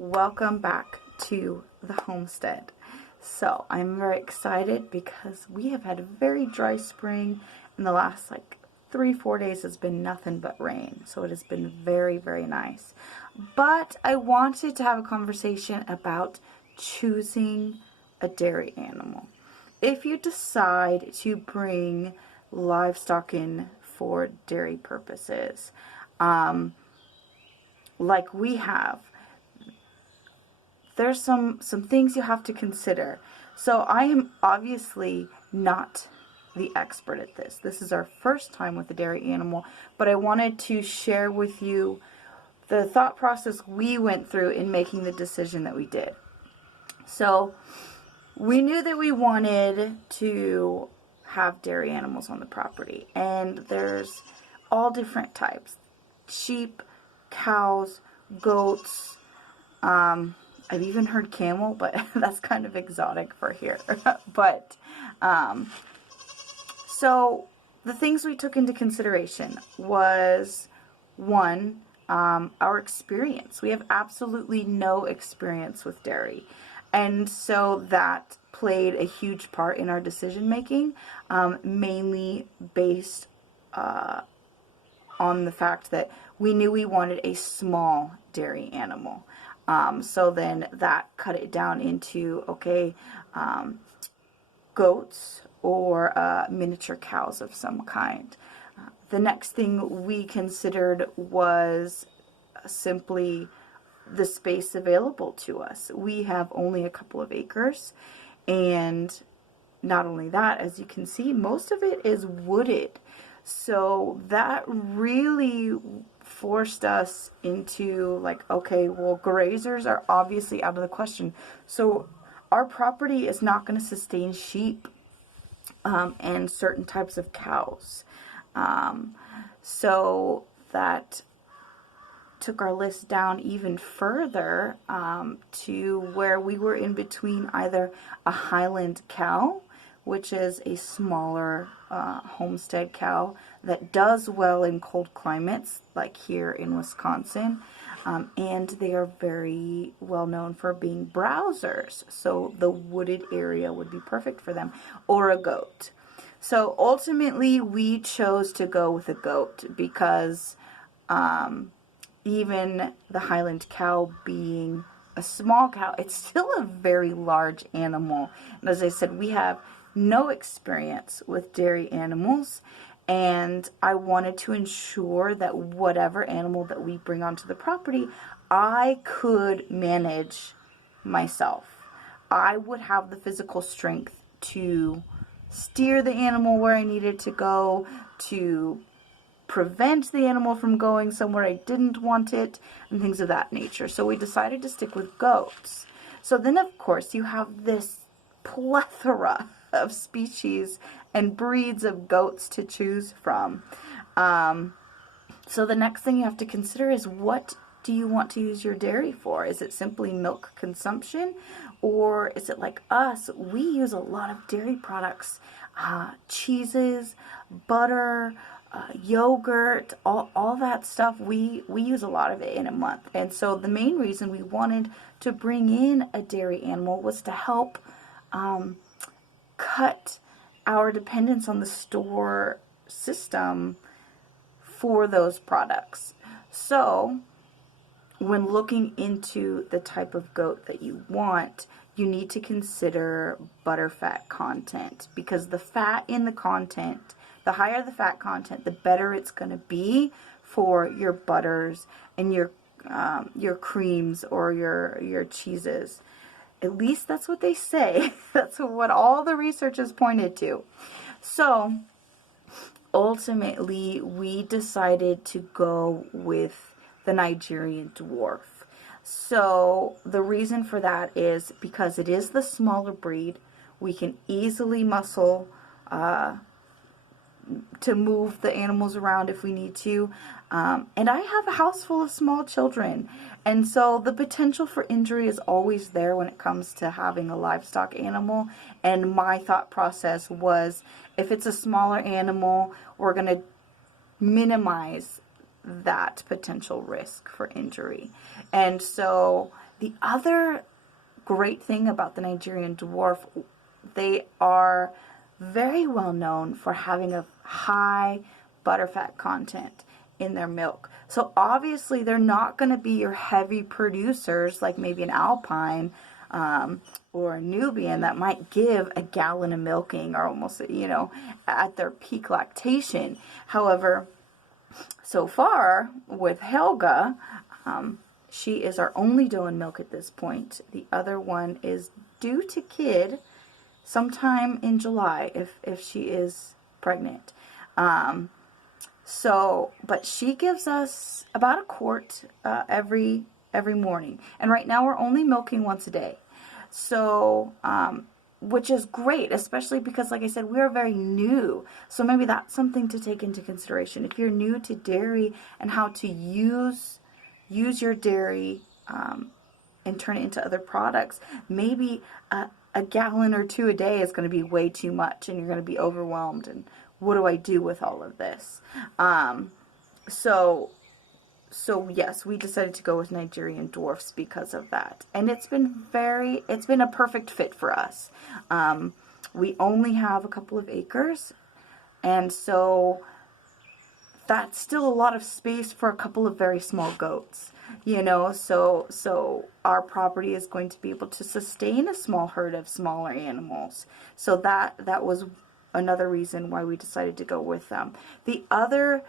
welcome back to the homestead. So I'm very excited because we have had a very dry spring, and the last 3-4 days has been nothing but rain, so it has been very, very nice. But I wanted to have a conversation about choosing a dairy animal. If you decide to bring livestock in for dairy purposes, like we have, there's some things you have to consider. So I am obviously not the expert at this. This is our first time with a dairy animal, but I wanted to share with you the thought process we went through in making the decision that we did. So we knew that we wanted to have dairy animals on the property, and there's all different types: sheep, cows, goats. I've even heard camel, but that's kind of exotic for here. But so the things we took into consideration was, one, our experience. We have absolutely no experience with dairy, and so that played a huge part in our decision making, mainly based on the fact that we knew we wanted a small dairy animal. So then that cut it down into, okay, goats or miniature cows of some kind. The next thing we considered was simply the space available to us. We have only a couple of acres, and not only that, as you can see, most of it is wooded. So that really forced us into okay, well, grazers are obviously out of the question. So our property is not going to sustain sheep and certain types of cows. So that took our list down even further to where we were in between either a Highland cow, which is a smaller homestead cow that does well in cold climates, like here in Wisconsin, and they are very well known for being browsers, so the wooded area would be perfect for them, or a goat. So ultimately we chose to go with a goat because even the Highland cow being a small cow, it's still a very large animal. And as I said, we have no experience with dairy animals, and I wanted to ensure that whatever animal that we bring onto the property, I could manage myself. I would have the physical strength to steer the animal where I needed to go, to prevent the animal from going somewhere I didn't want it, and things of that nature. So we decided to stick with goats. So then, of course, you have this plethora of species and breeds of goats to choose from. So the next thing you have to consider is, what do you want to use your dairy for? Is it simply milk consumption, or is it like us? We use a lot of dairy products, cheeses, butter, yogurt, all that stuff. We use a lot of it in a month. And so the main reason we wanted to bring in a dairy animal was to help cut our dependence on the store system for those products. So when looking into the type of goat that you want, you need to consider butterfat content, because the fat in the content, the higher the fat content, the better it's going to be for your butters and your creams or your cheeses. At least that's what they say. That's what all the research has pointed to. So ultimately, we decided to go with the Nigerian Dwarf. So the reason for that is because it is the smaller breed. We can easily muscle to move the animals around if we need to. And I have a house full of small children. And so the potential for injury is always there when it comes to having a livestock animal. And my thought process was, if it's a smaller animal, we're going to minimize that potential risk for injury. And so The other great thing about the Nigerian Dwarf, they are very well known for having a high butterfat content in their milk. So obviously they're not going to be your heavy producers like maybe an Alpine or a Nubian that might give a gallon of milking or almost, at their peak lactation. However, so far with Helga, she is our only doe in milk at this point. The other one is due to kid sometime in July if she is pregnant. But she gives us about a quart every morning. And right now we're only milking once a day. So, which is great, especially because, like I said, we are very new. So maybe that's something to take into consideration. If you're new to dairy and how to use your dairy and turn it into other products, maybe a gallon or two a day is going to be way too much and you're going to be overwhelmed. And what do I do with all of this? So yes, we decided to go with Nigerian Dwarfs because of that. And it's been a perfect fit for us. We only have a couple of acres, and so that's still a lot of space for a couple of very small goats, so our property is going to be able to sustain a small herd of smaller animals. So that was another reason why we decided to go with them. The other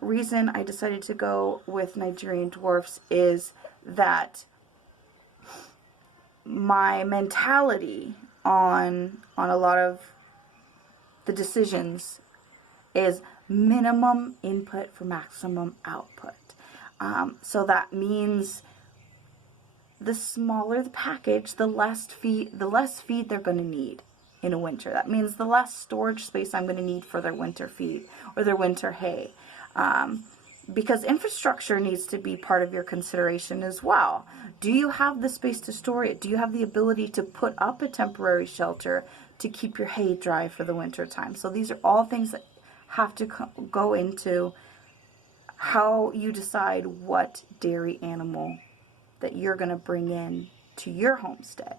reason I decided to go with Nigerian Dwarfs is that my mentality on a lot of the decisions is minimum input for maximum output. So that means the smaller the package, the less feed they're going to need in a winter. That means the less storage space I'm going to need for their winter feed or their winter hay. Because infrastructure needs to be part of your consideration as well. Do you have the space to store it? Do you have the ability to put up a temporary shelter to keep your hay dry for the winter time? So these are all things that have to go into how you decide what dairy animal that you're going to bring in to your homestead.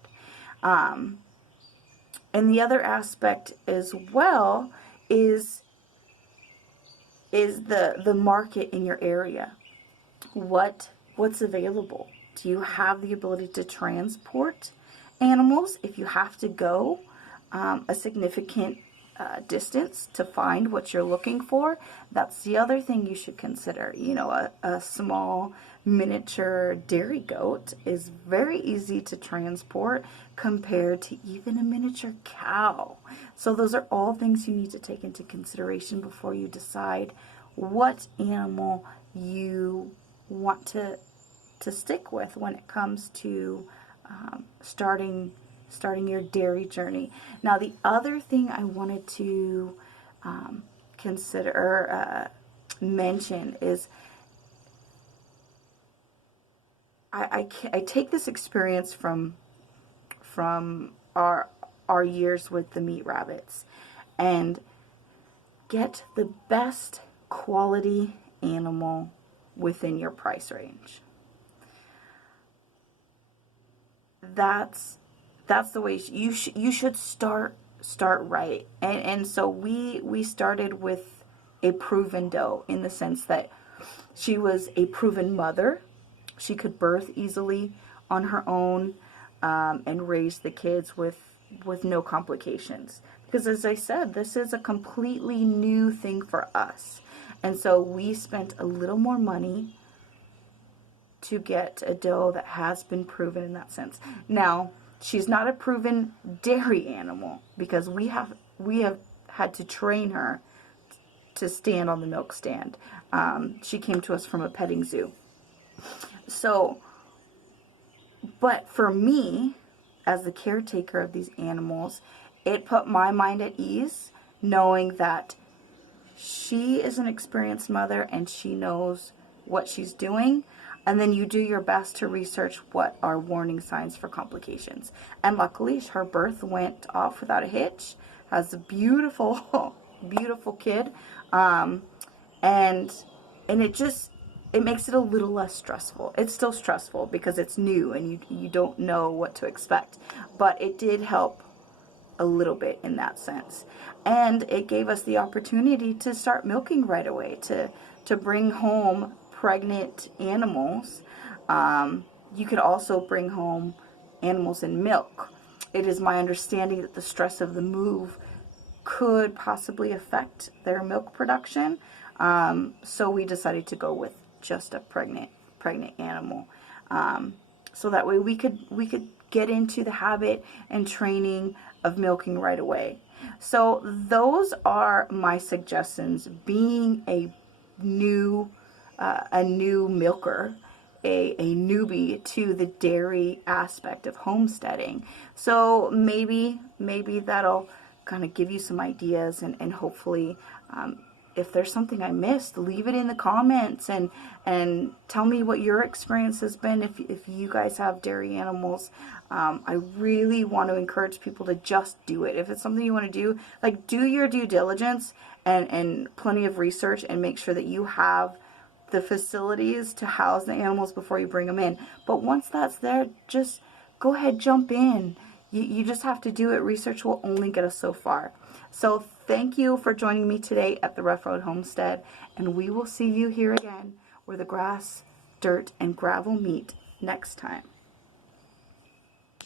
And the other aspect as well is the market in your area. What's available? Do you have the ability to transport animals if you have to go a significant distance to find what you're looking for? That's the other thing you should consider. A small miniature dairy goat is very easy to transport compared to even a miniature cow. So those are all things you need to take into consideration before you decide what animal you want to stick with when it comes to starting your dairy journey. Now, the other thing I wanted to mention is I take this experience from our years with the meat rabbits, and get the best quality animal within your price range. That's the way you should start right. And so we started with a proven doe, in the sense that she was a proven mother. She could birth easily on her own and raise the kids with no complications. Because as I said, this is a completely new thing for us. And so we spent a little more money to get a doe that has been proven in that sense. Now, she's not a proven dairy animal because we have had to train her to stand on the milk stand. She came to us from a petting zoo. So, but for me, as the caretaker of these animals, it put my mind at ease knowing that she is an experienced mother and she knows what she's doing. And then you do your best to research what are warning signs for complications. And luckily, her birth went off without a hitch. Has a beautiful, beautiful kid. And it just, it makes it a little less stressful. It's still stressful because it's new and you don't know what to expect, but it did help a little bit in that sense. And it gave us the opportunity to start milking right away, to bring home pregnant animals. You could also bring home animals in milk. It is my understanding that the stress of the move could possibly affect their milk production. So we decided to go with just a pregnant animal. So that way we could get into the habit and training of milking right away. So those are my suggestions. Being a new milker, a newbie to the dairy aspect of homesteading. So maybe that'll kind of give you some ideas, and hopefully if there's something I missed, leave it in the comments and tell me what your experience has been if you guys have dairy animals. I really want to encourage people to just do it. If it's something you want to do, like, do your due diligence and plenty of research, and make sure that you have the facilities to house the animals before you bring them in. But once that's there, just go ahead, jump in. You just have to do it. Research will only get us so far. So thank you for joining me today at the Rough Road Homestead, and we will see you here again where the grass, dirt, and gravel meet next time.